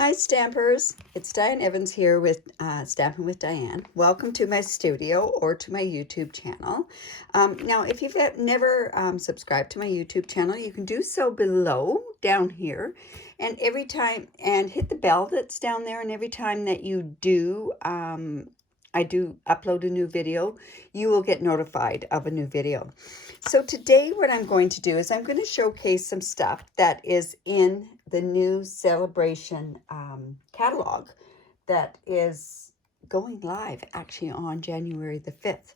Hi Stampers, it's Diane Evans here with Stampin' with Diane. Welcome to my studio or to my YouTube channel. Now if you've never subscribed to my YouTube channel, you can do so below down here, and every time, and hit the bell that's down there, and every time that you do I do upload a new video, you will get notified of a new video. So today what I'm going to do is I'm going to showcase some stuff that is in the new Sale-a-bration catalog that is going live actually on January the 5th.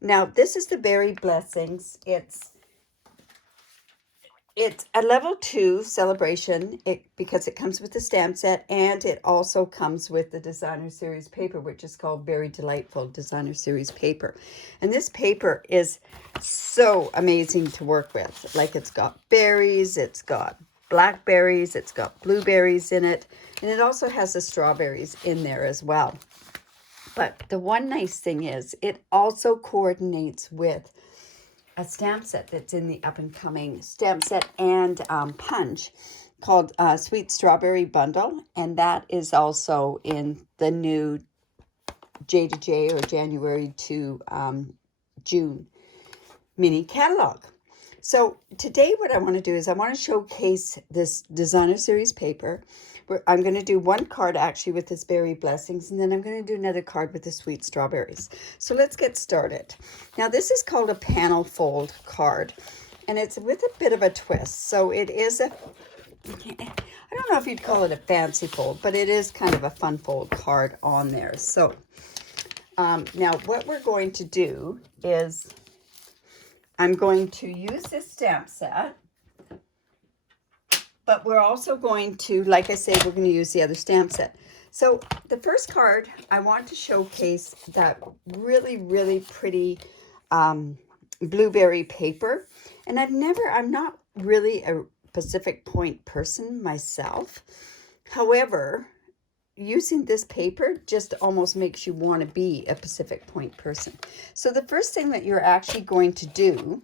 Now this is the Berry Blessings. It's a level 2 celebration because it comes with the stamp set, and it also comes with the designer series paper, which is called Very Delightful Designer Series paper. And this paper is so amazing to work with. Like, it's got berries, it's got blackberries, it's got blueberries in it, and it also has the strawberries in there as well. But the one nice thing is it also coordinates with a stamp set that's in the up-and-coming stamp set and punch called Sweet Strawberry Bundle, and that is also in the new J to J, or January to June mini catalog. So today what I want to do is I want to showcase this designer series paper. I'm going to do one card actually with this Berry Blessings, and then I'm going to do another card with the Sweet Strawberries. So let's get started. Now this is called a panel fold card, and it's with a bit of a twist. So it is a, I don't know if you'd call it a fancy fold, but it is kind of a fun fold card on there. So now what we're going to do is I'm going to use this stamp set, but we're also going to, like I say, we're going to use the other stamp set. So the first card, I want to showcase that really, really pretty blueberry paper. And I'm not really a Pacific Point person myself. However, using this paper just almost makes you want to be a Pacific Point person. So the first thing that you're actually going to do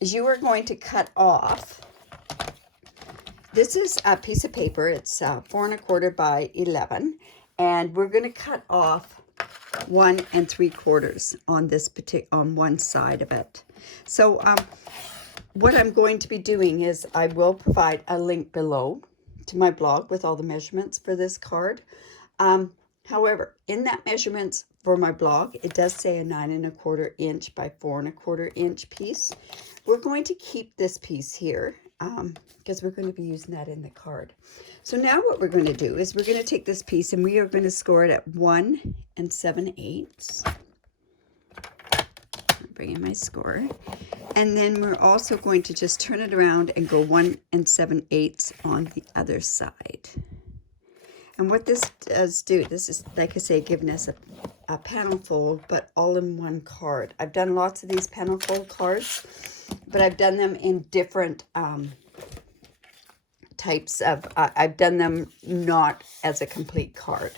is you are going to cut off. This is a piece of paper. It's 4 1/4 by 11, and we're going to cut off 1 3/4 on this on one side of it. So what I'm going to be doing is I will provide a link below to my blog with all the measurements for this card. However, in that measurements for my blog, it does say a 9 1/4 inch by 4 1/4 inch piece. We're going to keep this piece here because we're going to be using that in the card. So now what we're going to do is we're going to take this piece and we are going to score it at 1 7/8. Bring in my score. And then we're also going to just turn it around and go 1 7/8 on the other side. And what this does do, this is, like I say, giving us a panel fold, but all in one card. I've done lots of these panel fold cards, but I've done them in different types of, I've done them not as a complete card.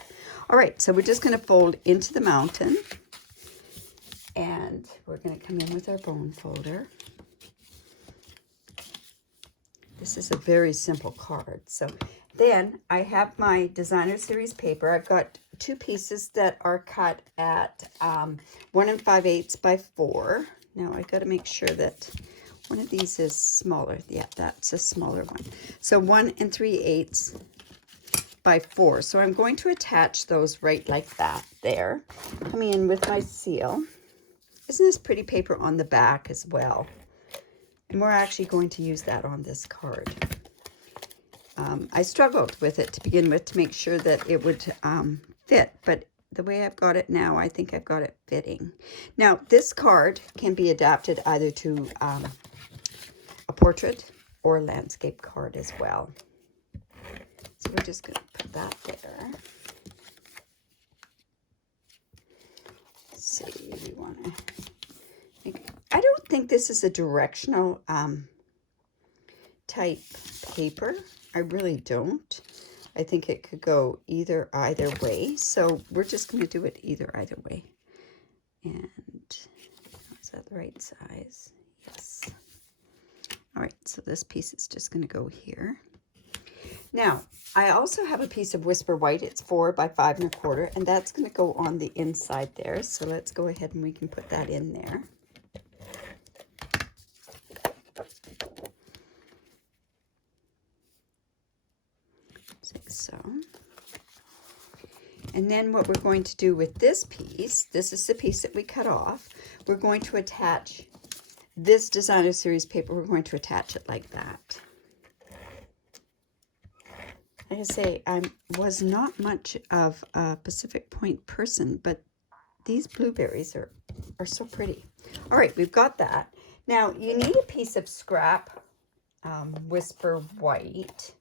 All right, so we're just going to fold into the mountain, and we're going to come in with our bone folder. This is a very simple card. So then I have my designer series paper. I've got two pieces that are cut at 1 5/8 by 4. Now I got to make sure that one of these is smaller. Yeah, that's a smaller one. So 1 3/8 by 4. So I'm going to attach those right like that there. Coming in with my seal. Isn't this pretty paper on the back as well? And we're actually going to use that on this card. I struggled with it to begin with to make sure that it would fit, but the way I've got it now, I think I've got it fitting. Now, this card can be adapted either to a portrait or a landscape card as well. So we're just going to put that there. Let's see, we want to make, I don't think this is a directional type paper. I really don't. I think it could go either way. So we're just going to do it either way. And is that the right size? Yes. All right, so this piece is just going to go here. Now, I also have a piece of Whisper White. It's 4 by 5 1/4, and that's going to go on the inside there. So let's go ahead and we can put that in there. Like so. And then what we're going to do with this piece, this is the piece that we cut off. We're going to attach this designer series paper. We're going to attach it like that. Like I say, I was not much of a Pacific Point person, but these blueberries are so pretty. All right, we've got that. Now, you need a piece of scrap Whisper White.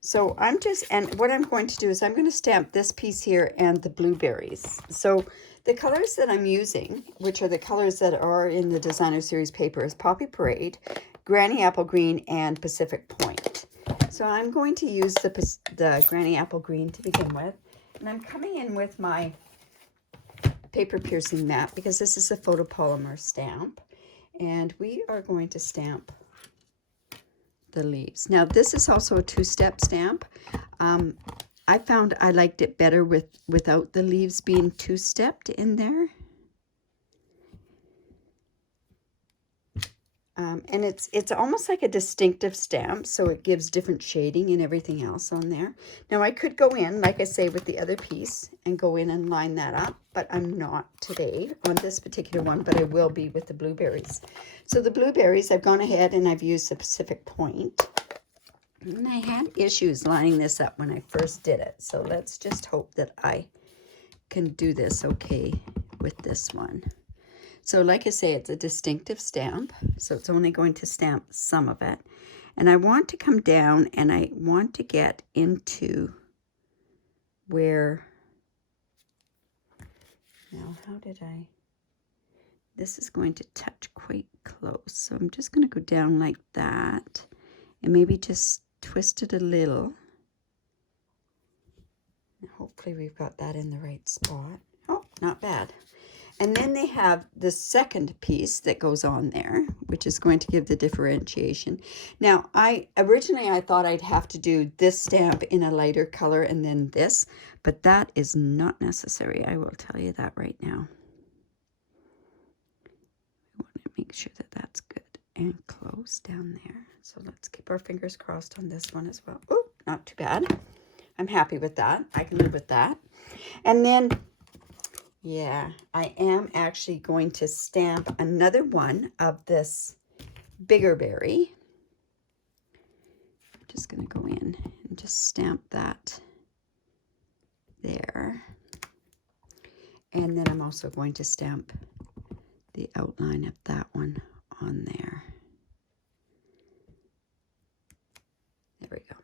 So I'm just, and what I'm going to do is I'm going to stamp this piece here and the blueberries. So the colors that I'm using, which are the colors that are in the designer series paper, is Poppy Parade, Granny Apple Green, and Pacific Point. So I'm going to use the Granny Apple Green to begin with. And I'm coming in with my paper piercing mat because this is a photopolymer stamp. And we are going to stamp the leaves. Now this is also a 2-step stamp. I found I liked it better without the leaves being 2-stepped in there. And it's almost like a distinctive stamp, so it gives different shading and everything else on there. Now I could go in, like I say, with the other piece and go in and line that up, but I'm not today on this particular one, but I will be with the blueberries. So the blueberries, I've gone ahead and I've used the Pacific Point. And I had issues lining this up when I first did it, so let's just hope that I can do this okay with this one. So like I say, it's a distinctive stamp, so it's only going to stamp some of it. And I want to come down and I want to get into where, now how did I, this is going to touch quite close. So I'm just going to go down like that and maybe just twist it a little. And hopefully we've got that in the right spot. Oh, not bad. And then they have the second piece that goes on there, which is going to give the differentiation. Now, originally I thought I'd have to do this stamp in a lighter color and then this, but that is not necessary. I will tell you that right now. I want to make sure that that's good and close down there. So let's keep our fingers crossed on this one as well. Oh, not too bad. I'm happy with that. I can live with that. And then, yeah, I am actually going to stamp another one of this bigger berry. I'm just going to go in and just stamp that there. And then I'm also going to stamp the outline of that one on there. There we go.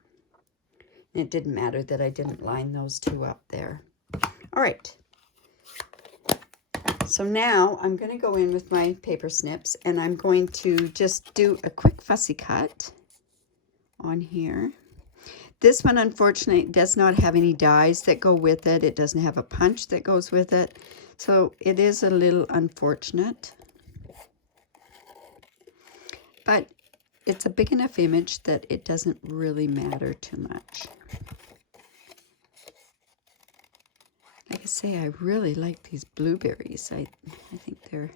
And it didn't matter that I didn't line those two up there. All right. So now I'm going to go in with my paper snips and I'm going to just do a quick fussy cut on here. This one, unfortunately, does not have any dies that go with it. It doesn't have a punch that goes with it. So it is a little unfortunate. But it's a big enough image that it doesn't really matter too much. Like I say, I really like these blueberries. I think they're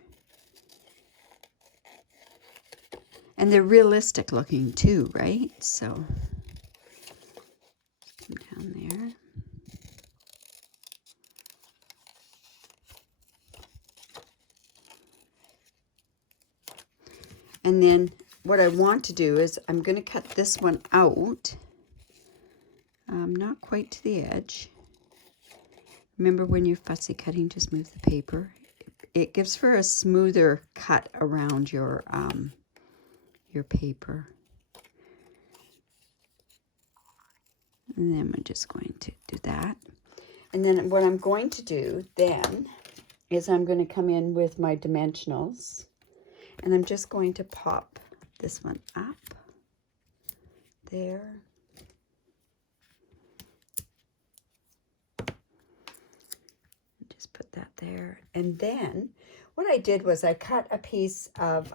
realistic looking too, right? So come down there. And then what I want to do is I'm going to cut this one out, not quite to the edge. Remember, when you're fussy cutting, just move the paper. It gives for a smoother cut around your paper. And then we're just going to do that. And then what I'm going to do then is I'm going to come in with my dimensionals. And I'm just going to pop this one up there. Just put that there. And then what I did was I cut a piece of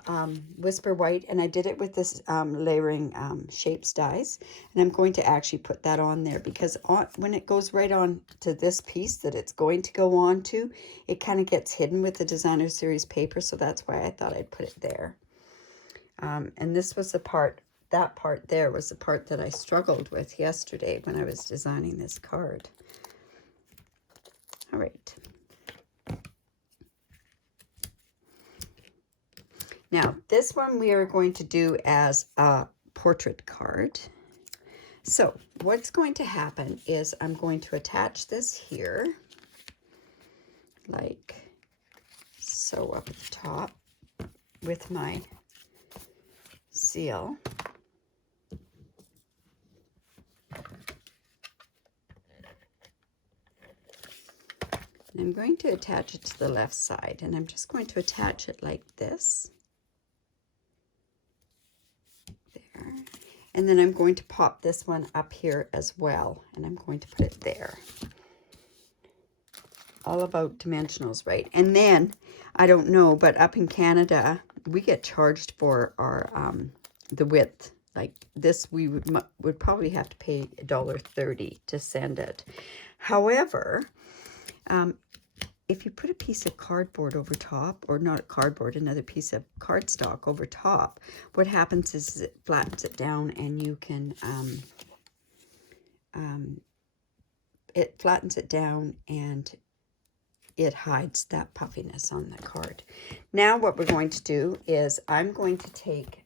Whisper White, and I did it with this layering shapes dies, and I'm going to actually put that on there because when it goes right on to this piece that it's going to go on to, it kind of gets hidden with the Designer Series paper, so that's why I thought I'd put it there. And this was the part, that part there was the part that I struggled with yesterday when I was designing this card. All right. Now, this one we are going to do as a portrait card. So, what's going to happen is I'm going to attach this here, like so, up at the top with my seal. And I'm going to attach it to the left side, and I'm just going to attach it like this. There. And then I'm going to pop this one up here as well, and I'm going to put it there. All about dimensionals, right? And then, I don't know, but up in Canada, we get charged for our the width. Like this, we would probably have to pay $1.30 to send it. However, if you put a piece of cardboard over top, or not cardboard, another piece of cardstock over top, what happens is it flattens it down, and you can, it flattens it down, and it hides that puffiness on the card. Now what we're going to do is I'm going to take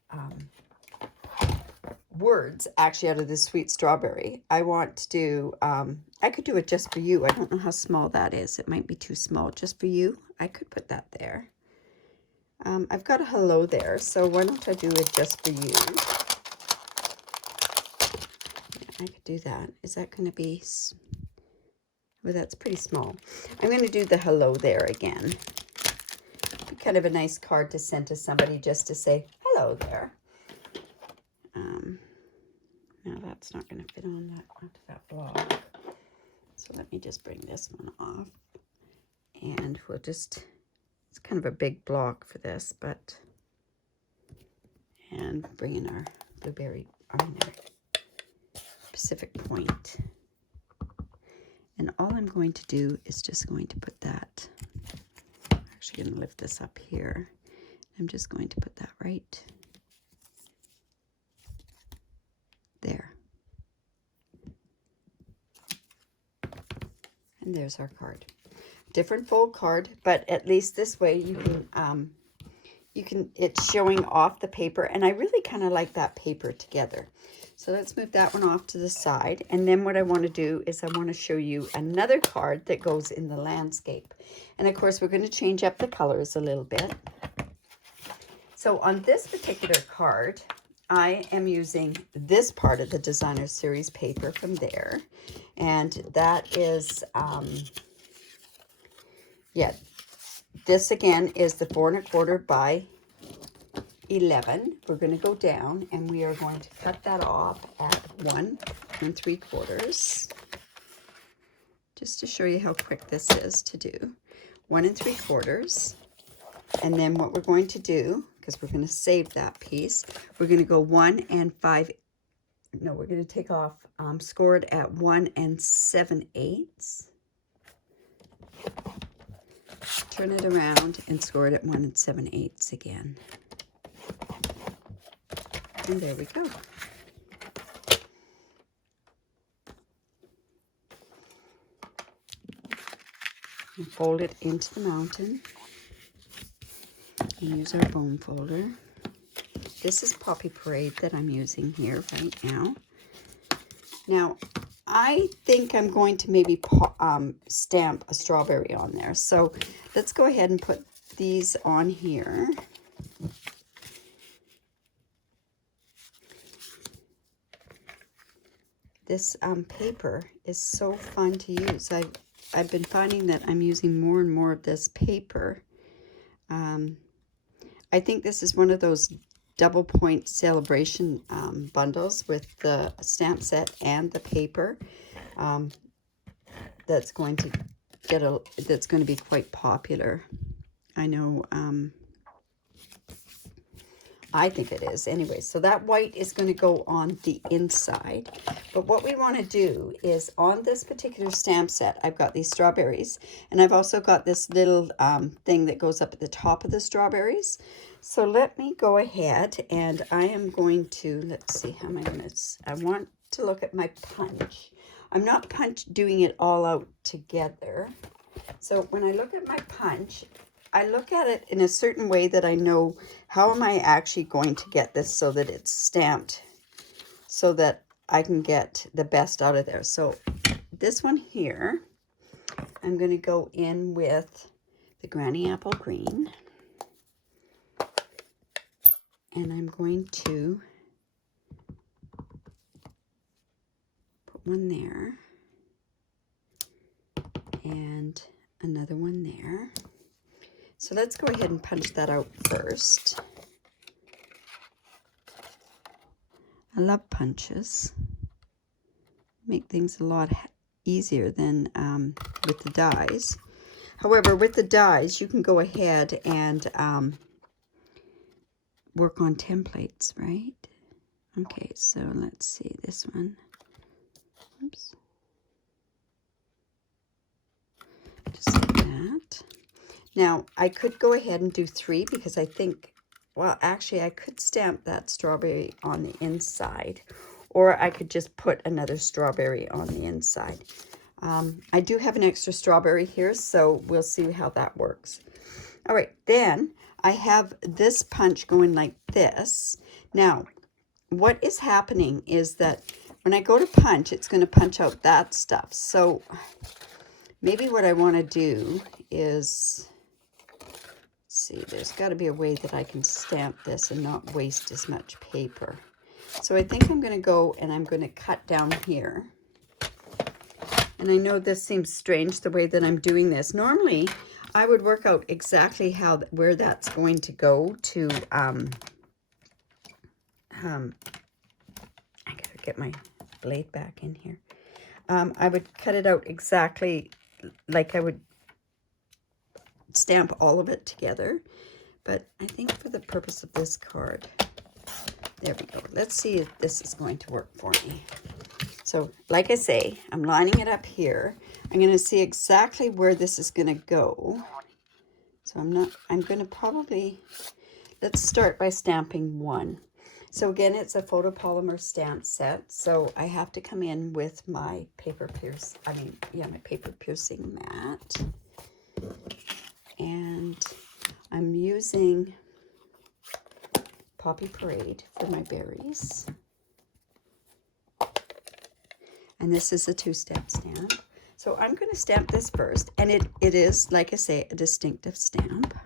words actually out of this Sweet Strawberry. I want to do, I could do it just for you. I don't know how small that is. It might be too small. Just for you, I could put that there. I've got a hello there, so why don't I do it just for you? I could do that. Is that going to be, well, that's pretty small. I'm going to do the hello there again. Be kind of a nice card to send to somebody just to say hello there. Now that's not going to fit on that, onto that block. So let me just bring this one off. And we'll just, it's kind of a big block for this, but, and bring in our blueberry, our Pacific Point. And all I'm going to do is just going to put that, I'm actually going to lift this up here. I'm just going to put that right there. And there's our card. Different fold card, but at least this way you can, it's showing off the paper, and I really kind of like that paper together. So let's move that one off to the side. And then what I want to do is I want to show you another card that goes in the landscape. And of course, we're going to change up the colors a little bit. So on this particular card, I am using this part of the Designer Series paper from there. And that is, yeah, this again is the 4 1/4 by 11. We're going to go down, and we are going to cut that off at 1 3/4, just to show you how quick this is to do. 1 3/4, and then what we're going to do, because we're going to save that piece, we're going to go 1 5. No, we're going to take off, score it at 1 7/8. Turn it around and score it at 1 7/8 again. And there we go. And fold it into the mountain. And use our bone folder. This is Poppy Parade that I'm using here right now. Now, I think I'm going to maybe stamp a strawberry on there. So let's go ahead and put these on here. This paper is so fun to use. I've been finding that I'm using more and more of this paper. I think this is one of those double point Sale-a-bration bundles with the stamp set and the paper. That's going to be quite popular. I know, I think it is. Anyway, so that white is going to go on the inside. But what we want to do is on this particular stamp set, I've got these strawberries. And I've also got this little thing that goes up at the top of the strawberries. So let me go ahead and I am going to, let's see, how am I going to, I want to look at my punch. I'm not doing it all out together. So when I look at my punch, I look at it in a certain way that I know how am I actually going to get this so that it's stamped so that I can get the best out of there. So this one here, I'm going to go in with the Granny Apple Green. And I'm going to put one there and another one there. So let's go ahead and punch that out first. I love punches. Make things a lot easier than with the dies. However, with the dies, you can go ahead and work on templates, right? Okay, so let's see this one. Oops. Just like that. Now, I could go ahead and do 3 because I think, well, actually, I could stamp that strawberry on the inside, or I could just put another strawberry on the inside. I do have an extra strawberry here, so we'll see how that works. All right, then I have this punch going like this. Now, what is happening is that when I go to punch, it's going to punch out that stuff. So maybe what I want to do is, see, there's got to be a way that I can stamp this and not waste as much paper. So I think I'm going to go and I'm going to cut down here. And I know this seems strange the way that I'm doing this. Normally, I would work out exactly where that's going to go to, I gotta get my blade back in here. I would cut it out exactly like I would stamp all of it together. But I think for the purpose of this card, there we go. Let's see if this is going to work for me. So like I say, I'm lining it up here. I'm going to see exactly where this is going to go. So I'm going to probably, let's start by stamping 1. So again, it's a photopolymer stamp set. So I have to come in with my paper piercing mat. And I'm using Poppy Parade for my berries. And this is a 2-step stamp. So I'm going to stamp this first. And it is, like I say, a distinctive stamp.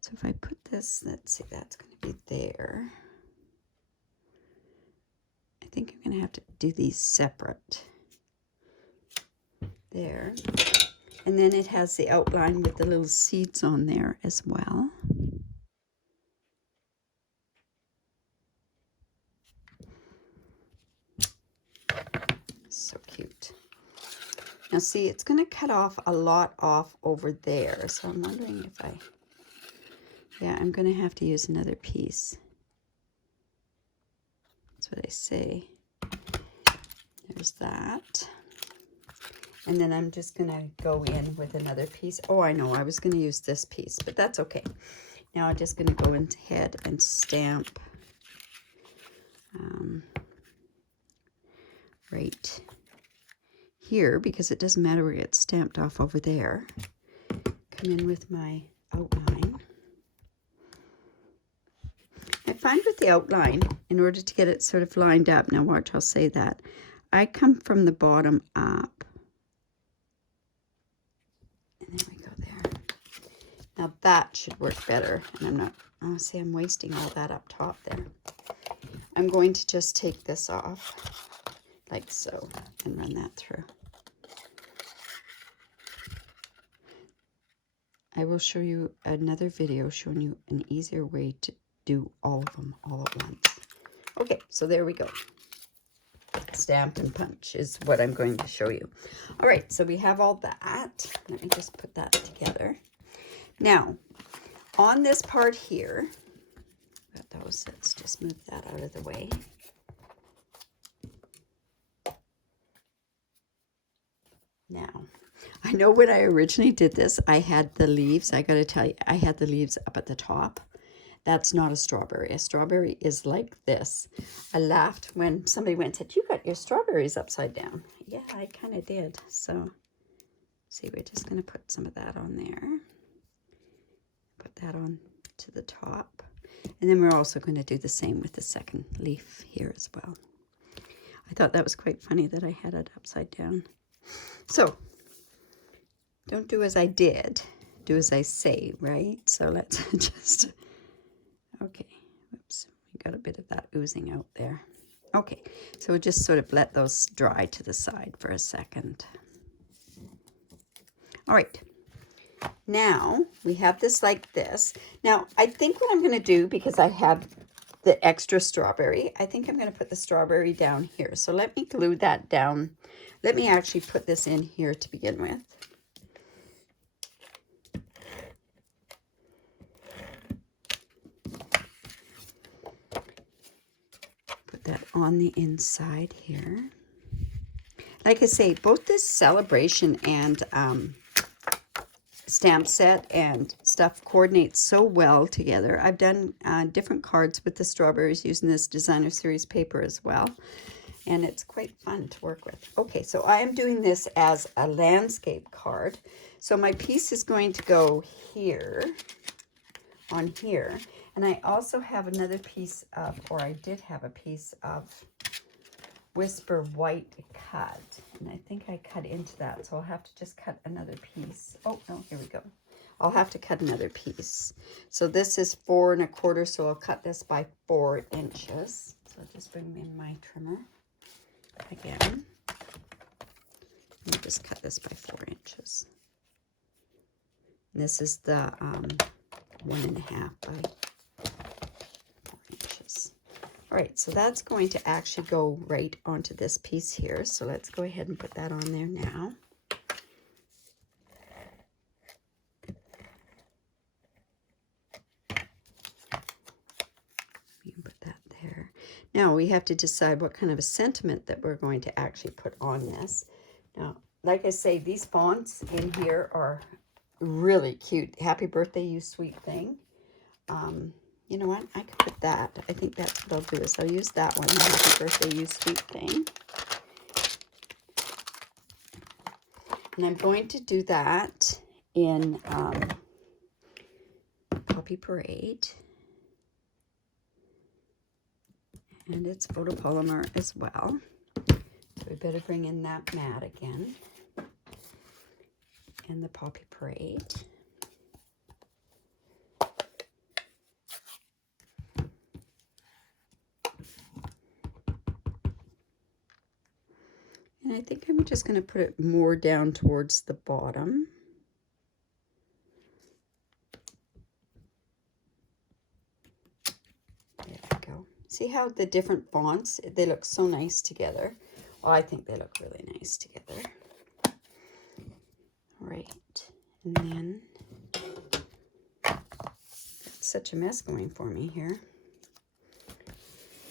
So if I put this, let's see, that's going to be there. I think I'm going to have to do these separate. There. And then it has the outline with the little seeds on there as well. So cute. Now see, it's going to cut off a lot off over there. So I'm wondering if I'm going to have to use another piece. That's what I say. There's that. And then I'm just going to go in with another piece. Oh, I know, I was going to use this piece, but that's okay. Now I'm just going to go ahead and stamp right here, because it doesn't matter where it gets stamped off over there. Come in with my outline. I find with the outline, in order to get it sort of lined up, now watch, I'll say that, I come from the bottom up. And there we go there. Now that should work better. And I'm not, oh, see, I'm wasting all that up top there. I'm going to just take this off like so and run that through. I will show you another video showing you an easier way to do all of them all at once. Okay, so there we go. Stamped and punch is what I'm going to show you. All right, so we have all that. Let me just put that together. Now, on this part here, got those, let's just move that out of the way. Now, I know when I originally did this, I had the leaves, I gotta tell you, I had the leaves up at the top. That's not a strawberry. A strawberry is like this. I laughed when somebody went and said, you got your strawberries upside down. Yeah, I kind of did. So, see, we're just going to put some of that on there. Put that on to the top. And then we're also going to do the same with the second leaf here as well. I thought that was quite funny that I had it upside down. So, don't do as I did. Do as I say, right? So let's just... Okay, whoops, we got a bit of that oozing out there. Okay, so we'll just sort of let those dry to the side for a second. All right, now we have this like this. Now, I think what I'm going to do, because I have the extra strawberry, I think I'm going to put the strawberry down here. So let me glue that down. Let me actually put this in here to begin with. That on the inside here. Like I say, both this celebration and stamp set and stuff coordinates so well together. I've done different cards with the strawberries using this designer series paper as well, and it's quite fun to work with. Okay, so I am doing this as a landscape card. So my piece is going to go here, on here. And I also have another piece of, or I did have a piece of Whisper White cut. And I think I cut into that, so I'll have to just cut another piece. Oh, no, here we go. I'll have to cut another piece. So this is 4 1/4, so I'll cut this by 4 inches. So I'll just bring in my trimmer again. And just cut this by 4 inches. And this is the 1 1/2 by 4 inches. All right, so that's going to actually go right onto this piece here. So let's go ahead and put that on there now. We can put that there. Now we have to decide what kind of a sentiment that we're going to actually put on this. Now, like I say, these fonts in here are really cute. Happy birthday, you sweet thing. You know what? I could put that. I think that's what I'll do is I'll use that one. Happy birthday, you sweet thing. And I'm going to do that in Poppy Parade. And it's photopolymer as well. So we better bring in that mat again. And the Poppy Parade. And I think I'm just going to put it more down towards the bottom. There we go. See how the different fonts, they look so nice together. Well, I think they look really nice together. All right. And then, that's such a mess going for me here.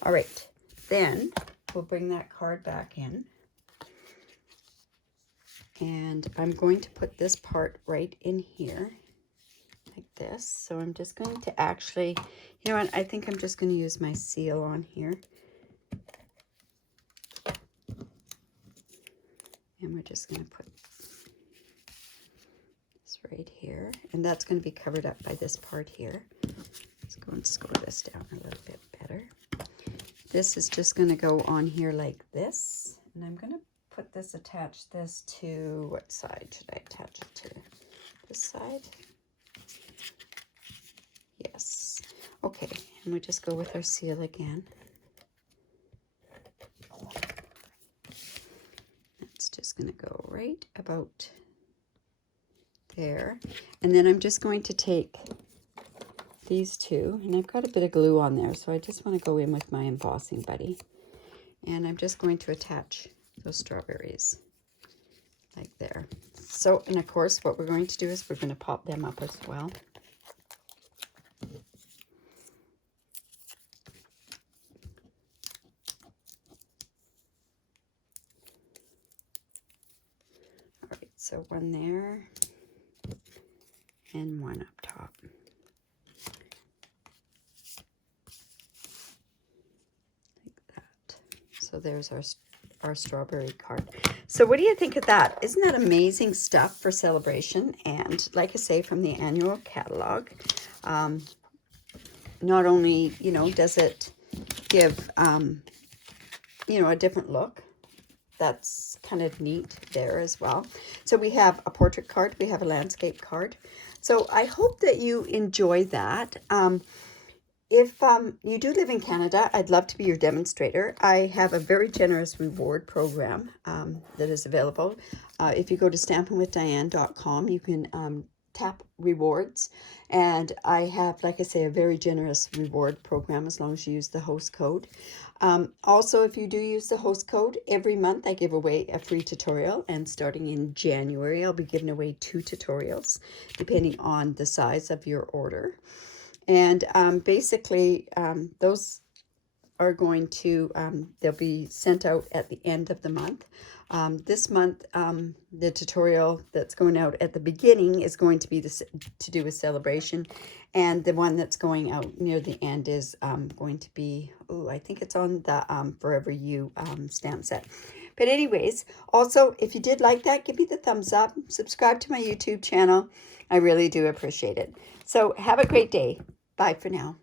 All right. Then we'll bring that card back in. And I'm going to put this part right in here, like this. So I'm just going to actually, you know what, I think I'm just going to use my seal on here. And we're just going to put this right here. And that's going to be covered up by this part here. Let's go and score this down a little bit better. This is just going to go on here like this. And I'm going to put this, attach this to, what side should I attach it to? This side? Yes. Okay, and we just go with our seal again. That's just going to go right about there. And then I'm just going to take these two, and I've got a bit of glue on there, so I just want to go in with my embossing buddy. And I'm just going to attach those strawberries like there. So, and of course, what we're going to do is we're going to pop them up as well. All right, so one there and one up top. Like that. So there's our strawberry card. So what do you think of that? Isn't that amazing stuff for celebration? And like I say, from the annual catalog, not only, you know, does it give, you know, a different look. That's kind of neat there as well. So we have a portrait card, we have a landscape card. So I hope that you enjoy that. If you do live in Canada, I'd love to be your demonstrator. I have a very generous reward program that is available. If you go to stampinwithdiane.com, you can tap rewards. And I have, like I say, a very generous reward program as long as you use the host code. Also, if you do use the host code, every month I give away a free tutorial. And starting in January, I'll be giving away 2 tutorials, depending on the size of your order. And basically, those are going to, they'll be sent out at the end of the month. This month, the tutorial that's going out at the beginning is going to be to do with celebration. And the one that's going out near the end is going to be, oh, I think it's on the Forever You stamp set. But anyways, also, if you did like that, give me the thumbs up. Subscribe to my YouTube channel. I really do appreciate it. So have a great day. Bye for now.